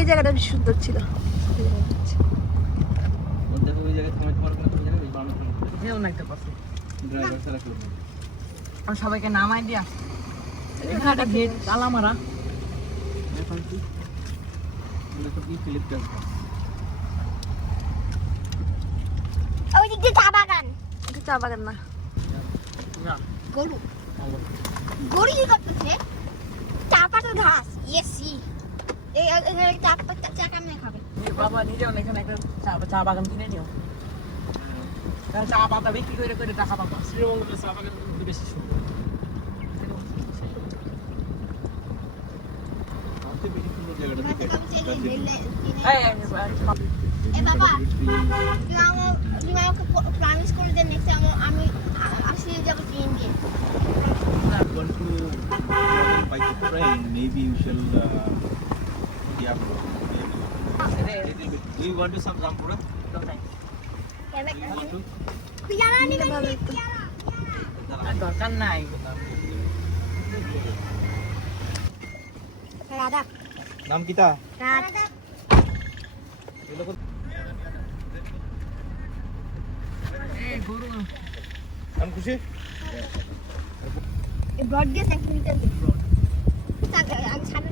এই জায়গাটা বেশ সুন্দর ছিল। দেখো ওই জায়গায় তোমার কোনো জায়গায় ওই বানানো যেও না একটা পাশে ড্রাইভার ছাড়া করবে। আর সবাইকে নামাই দিয়া এখানে একটা গেট তালা মারা। এখন কি দেখো কি ফিলিপ কাজ ওই দিক দিয়ে চা বাগান। এটা চা বাগান না, না গরু গরু কি করতেছে? চা পাতার ঘাস। ইয়েসি এই এখানে চা পাতা চা কেমনে খাবে? এই বাবা নিজেও এখানে একটা চা বাগান কিনে নিও। কারণ চা পাতা বিক্রি করে করে টাকা পাবো। শ্রীমঙ্গলের চা বাগান কিন্তু বেশি সুন্দর। আমাদের বেশি সুন্দর জায়গাটা দেখে এ বাবা তুমি আমাকে প্রমিস করে দেন নেক্সট আমি আসলে যাব ট্রেন দিয়ে। want to by the train, maybe you shall yeah, little bit. Do you want to some zampura? Want to? পিয়ারা নিবেন পিয়ারা দরকার নাই। রাধা নাম কিতা? রাধা এই গরু নাম খুশি? Broad guess 1 minute. আমি ছাড়ে